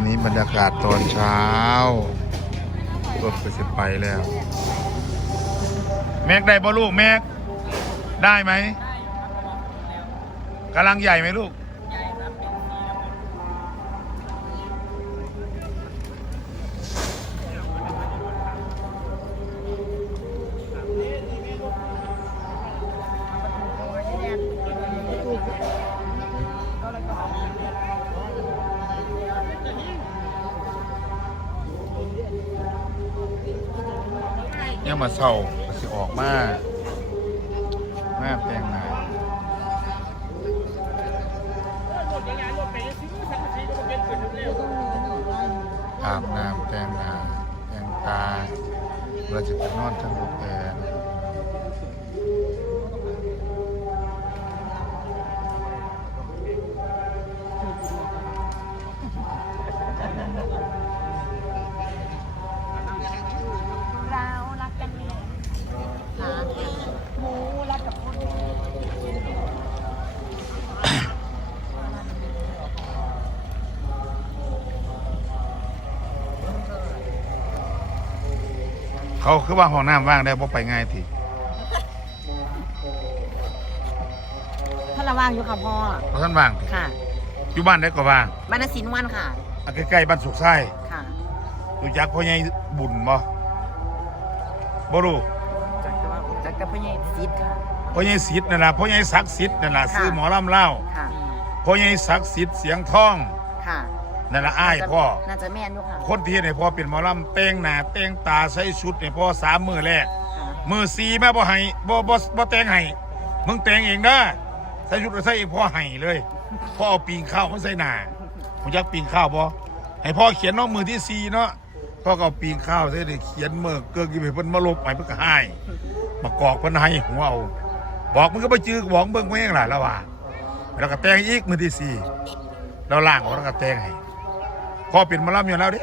นนี้บรรยากาศตอนเช้ารถไปเสร็จไปแล้ว แม็กได้บ่ลูกแม็กได้ไหมกำลังใหญ่ไหมลูก มาเศร้าก็สิออกมาแม่แปลง เขาคือว่าห้องน้ำว่างได้บ่ไปง่ายทีท่านระว่างอยู่ค่ะพ่อ เพราะท่านว่างติค่ะอยู่บ้านได้ก็ว่างบรรณศิลป์วันค่ะอะใกล้ๆบ้านสุกไส้ค่ะ รู้จักพ่อใหญ่บุญบ่บ่รู้จากแต่ว่าจากแต่พ่อใหญ่ซิดค่ะ พ่อใหญ่ศิษย์นั่นล่ะพ่อใหญ่ศักดิ์สิทธิ์นั่นล่ะค่ะ ซื้อหมอลำเล่าค่ะ พ่อใหญ่ศักดิ์สิทธิ์เสียงทองค่ะ นั่นล่ะอ้ายพ่อ น่าจะแม่นอยู่ค่ะคนที่เฮ็ดให้พ่อเป็นหมอลำแต่งหน้าแต่งตาใส่ชุดให้พ่อสามมื้อแรกค่ะมือสีแม่บ่ให้บ่บ่บ่แต่งให้มึงแต่งเองเด้อใส่ชุดใส่เองพ่อให้เลยพ่อเอาปีงข้าวมาใส่หน้าผมอยากปีงข้าวบ่ให้พ่อเขียนเน้องมือที่สี่เนาะพ่อก็เอาปีงข้าวใส่ได้เขียนเมื่อเกินกี่เพิ่นมาลบไปเพิ่นก็ให้มากอกเพิ่นให้หัวเอาบอกมึงก็บ่จื้อบอกเบิ่งไว้ยังล่ะแล้วว่าแล้วก็แต่งอีกมือที่สี่เราล่างออกแล้วก็แต่งให้ พ่อเป็นหมาล่ำอยู่แล้วเด้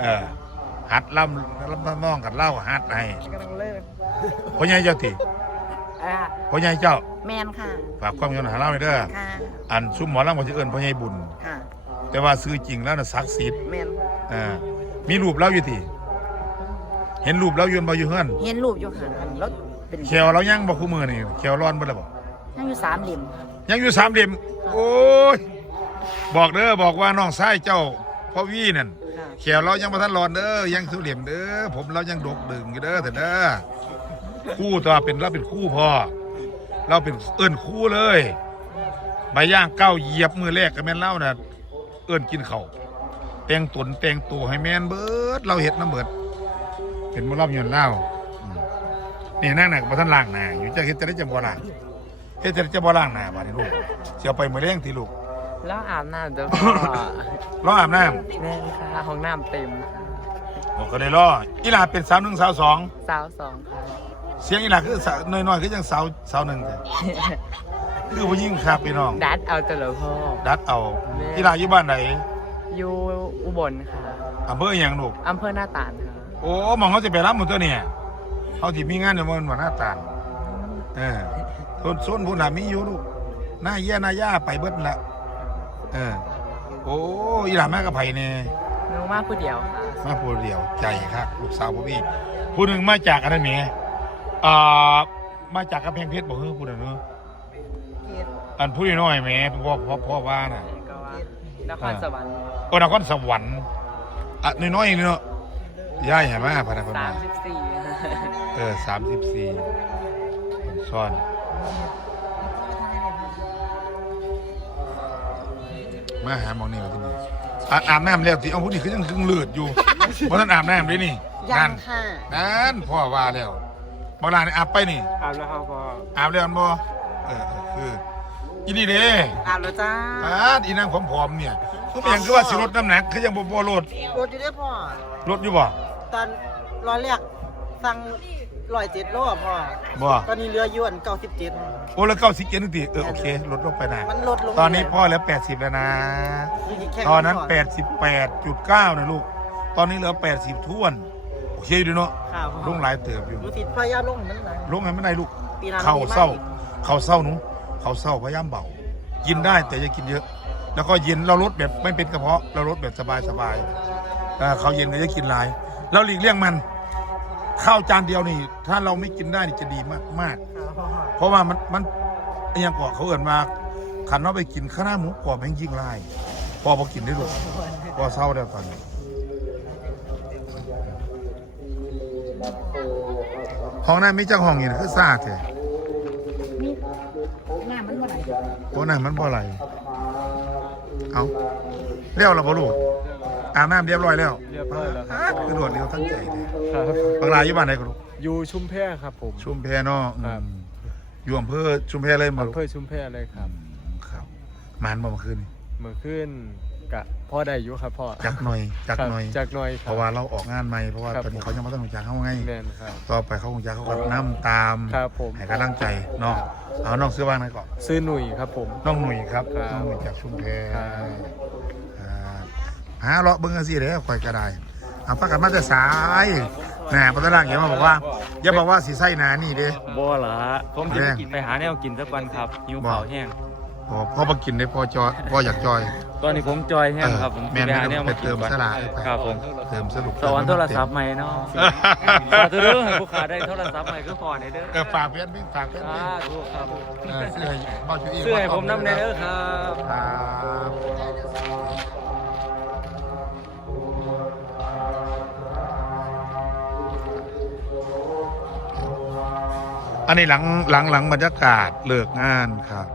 เออหัดล่ำล่ำน้องกันเล่าหัดให้กำลังเลิกพ่อใหญ่เจ้าติอ่าพ่อใหญ่เจ้า แม่นค่ะ ฝากความยนหาเล่าไปเด้อค่ะ อันซุ้มหมอลำมันจะเอิ้นพ่อใหญ่บุญ ค่ะ แต่ว่าซื้อจริงแล้วน่ะศักดิ์สิทธิ์แม่นอ่ามีรูปเราอยู่ติเห็นรูปเราอยู่บ่อยู่เฮือนเห็นรูปอยู่ค่ะแล้วเป็นแขวเรายังบ่คู่มือนี่แขวร้อนบ่ล่ะบ่นั่งอยู่สามเหลี่ยมค่ะยังอยู่สามเหลี่ยมโอ้ยบอกเด้อบอกว่าน้องชายเจ้า พ่อวีนั่นค่ะแขวเรายังบ่ทันร้อนเด้อยังสุเหลี่ยมเด้อผมเรายังดกดึงอยู่เด้อเถอะเด้อคู่ตัวเป็นเราเป็นคู่พ่อเราเป็นเอิ้นคู่เลยใบย่างเก้าเหยียบมือแรกก็แม่นเล่าน่ะเอิ้นกินเขาวแต่งตนแต่งตัวให้แม่นเบิดเราเห็ดน้ำเบิดเป็นมอลำยนต์เล่าอืมนี่นั่งหนักบ่ทันล่างหน้าอยู่จะเฮ็ดจะได้จะบ่ล่างเฮ็ดจะได้จะบ่ล่างหน้าบาดนี้ลูกเสียไปมื้อแรงทีลูก แล้วอาบน้ำเดี๋ยวพ่อรออาบน้ำแม่ค่ะห้องน้ำเต็มค่ะผมก็ได้รออีหลาเป็นสาวหนึ่งสาวสองสาวสองค่ะ เสียงอีหลาคือสาวน้อยๆคือจังสาวสาวหนึ่งแต่คือผู้หญิงครับพี่น้อง ดัดเอาแต่ละพ่อ ดัดเอาแม่ อีหลาอยู่บ้านไหนอยู่อุบลค่ะอำเภอหยังลูกอำเภอหน้าตาลค่ะโอ้หมองเขาจะไปรับหมดตัวเนี่ยเขาที่มีงานเดี๋ยวมันวันหน้าตาลเออส่วนส่วนผู้หนามีอยู่ลูกหน้าเยี่ยหน้าย่าไปเบิดนั่นละ เออ โอ้อีหลาแม่กับไผ่เนี่ยหนูมาผู้เดียวค่ะมาผู้เดียวใจครับลูกสาวผมอีกผู้หนึ่งมาจากอะไรเมียอ่ามาจากกำแพงเพชรบอกเฮ้ยผู้นั้นเนอะอันผู้น้อยๆแหม่พ่อพ่อพ่อว่าน่ะ ก็ว่านครสวรรค์โอ้นครสวรรค์อะน้อยๆนี่เนาะย่ายเห็นไหมพนักงานสามสิบสี่ เออสามสิบสี่ซ่อน มาหาหมองนี่มาที่นี่อาอาบน้ำแล้วที่เอาผู้นี้คือยังคึงเลือดอยู่ เพราะท่านอาบน้ำด้วยนี่ยันั่งนค่ะ นั่นพ่อว่าแล้วบางรายนี่อาบไปนี่ อาบแล้วครับพ่ออาบแล้วมันบ่เออเออคืออีนี่เด้อาบแล้วจ้าอาดอีนางผอมๆเนี่ยคือเป็นหยังคือว่าสิลดน้ำหนักคือยังบ่บ่ลดรถอยู่ด้วยพ่อ ลดอยู่บ่ตอนร้อนแรกสั่ง ร้อยเจ็ดโลอะพ่อบ่ ตอนนี้เรืออยวนเก้าสิบเจ็ด โอ้แล้วเก้าสิบเจ็ดนึงติเออโอเคลดลงไปนะมันลดลงตอนนี้พ่อแล้ว80แล้วนะแข่งตอนนั้นก่88.9นะลูก ตอนนี้เหลือ80ท้วน โอเคอยู่เนาะข่าวพ่อลงหลายเติบอยู่ รู้สิพยายามลงให้มันหลายลงให้ไม่ได้ลูก ปีหน้าเข่าเศร้ามีมากเข่าเศร้าหนูเข่าเศร้าพยายามเบา กินได้แต่อย่ากินเยอะ แล้วก็เย็นเราลดแบบไม่เป็นกระเพาะ เราลดแบบสบายๆเอ่อเขาวเย็นก็จะกินหลาย เราหลีกเลี่ยงมัน ข้าวจานเดียวนี่ ถ้าเราไม่กินได้นี่จะดีมากมากๆเพราะว่ามันมันอหยังก่อเขาเอิ่นมาขันเราไปกินข้าวหน้าหมูกรอบแม่งยิ่งลายพอพอกินได้ลูกพอเศร้าแล้วตอนนี้ห้องนั้นมีจังห้องอยู่นะคือซาเถอะมีหน้ามันบ่ไหลโอ้นั่นมันบ่ไหลเอาเรียวเราบ่ลูกอาบน้ำเรียบร้อยแล้วเรียบร้อยแล้วครัอ่าบคือรวดเร็วทั้งใจเลยครับบางรายอยู่บ้านไหนกันลูกอยู่ชุมแพครับผม ชุมแพเนาะอืมครับ อยู่อำเภอชุมแพเลยมาลูอกำเภอชุมแพเลยครับครับมานบ่เมื่อคืนนี่เมื่อขึ้นกะพ่อได้อยู่ครับพ่อจักหน่อยจักครับหน่อย จากหน่อยคเพรับราะว่าเราออกงานใหม่เพราะว่าครับตอนนี้เขายังไม่ต้องรู้จักเขาไงแมนครับ ต่อไปเขาคงจะเขาก็น้ำตามครับผม ให้กำลังใจเนาะเอาน้องซื้อบ้างไหนก่อนซื้อหนุ่ยครับผม น้องหนุ่ยครับครับน้องหนุ่ยจากชุมแพครับครับ หาเลาะเบิ้งกันสิเด้อคอยกระไดเอาพักกันมาแต่สายแหน่ปัตตานีอย่ามาบอกว่าอย่าบอกว่าสีไส้หนานี่เด้ บ่ละผมจะแม่งกินไปหาแนวกินสักวันครับหิวบ่ เผาวแห้งพอพ่อมากินได้พอจอยพ่ออยากจอย ตอนนี้ผมจอยแห้งครับผมแม่นไปหาแนวไปมากิเตินมก่อนสลากครับผมเติมสรุปสวรรค์โทรศัพท์ใหม่เนาะฝากเด้อให้ผู้ขาได้โทรศัพท์ใหม่คือพอในอยเด้อเออฝากเพื่อนพี่ฝากเพื่อนสาพี่ธุครับเออซื้อให้บ้าชูอีซื้อให้ผมนำในอยเด้อครับ ครับ อันนี้หลังหลังหลังบรรยากาศเลิกงานครับ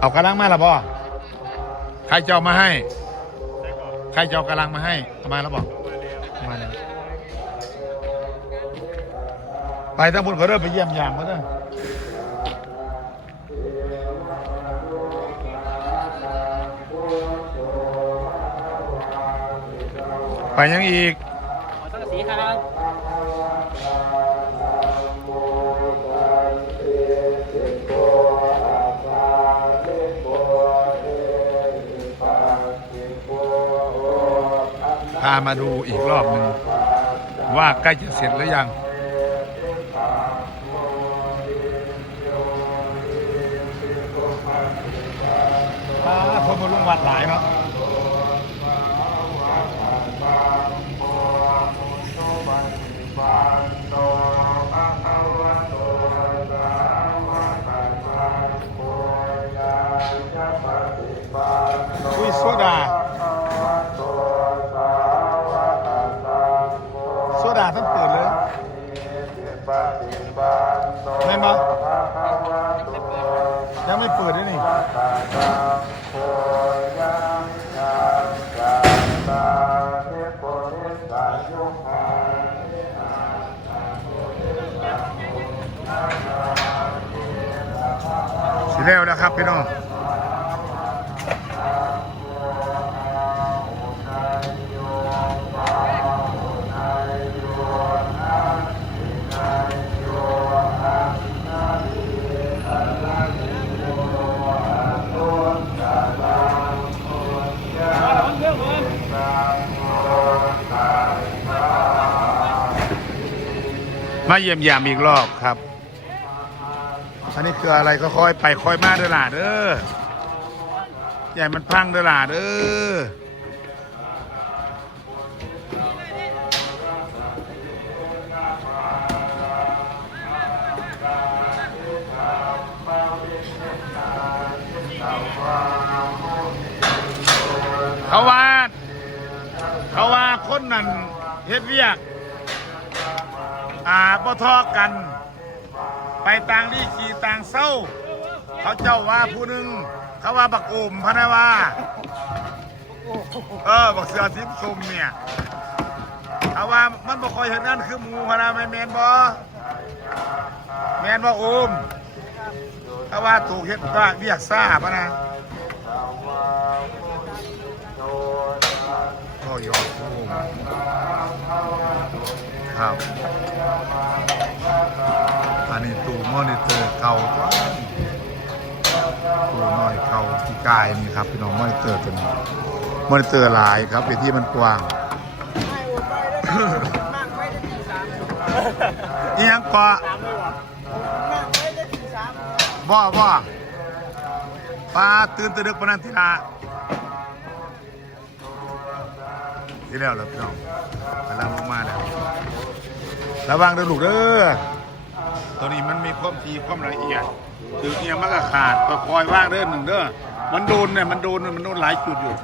เอากระลังมาล้วบ่ใครจะเอามาให้ ใครจะเอากระลังมาให้เอามาแล้วบอกมาแล้วไปทั้งหมดก็เริ่มไปเยี่ยมยามกันเด้ไปยังอีก ครับพามาดูอีกรอบหนึ่งว่าใกล้จะเสร็จหรือยังพาพมาลุงวัดหลายเนาะ อุ้ยโซดา โซดาท่านเปิดเลยแม่นปะยังไม่เปิดด้วยนี่สิแล้วนะครับพี่น้อง มาเยี่ยมยามอีกรอบครับ อันนี้คืออะไรก็ค่อยไปค่อยมาเด้อหล่ะเด้อใหญ่มันพังเด้อหล่ะเด้อเขาว่า เขาว่าคนนั้นเฮ็ดเวียก อ่าบ่ทอกัน ไปต่างที่ขี่ต่างเศร้า เขาเจ้าว่าผู้หนึ่งเขาว่าบักโอมพะนะว่า เออบักเสือทิพย์ซุมเนี่ยเขาว่ามันบ่คอยเห็นนั่นคือหมูพะนะไม่แมนบ่แมนว่โอมเขาว่าถูกเฮ็ดว่าเวียกซ่าพะนะก็ยอมโอมครับ อนิเตอร์เก่าตัวตู้น้อยเก่าที่กายนี่ครับพี่น้องมอนิเตอร์ตัวนี้มอนิเตอร์หลายครับเป็นที่มันกว้างอีหยังเกาะบ่บ่ปลาตื่นตะดึกปานนันทิลาที่แล้วแล้วพี่น้องกำลังลงมาแล้วระวังเด้อลูกเด้อ ตัวนี้มันมีความทีความละเอียดถึงเอียมันก็ขาดก็คอยว่างเด้อหนึ่งเด้อมันโดนเนี่ยมันโดนมันโดนหลายจุดอยู่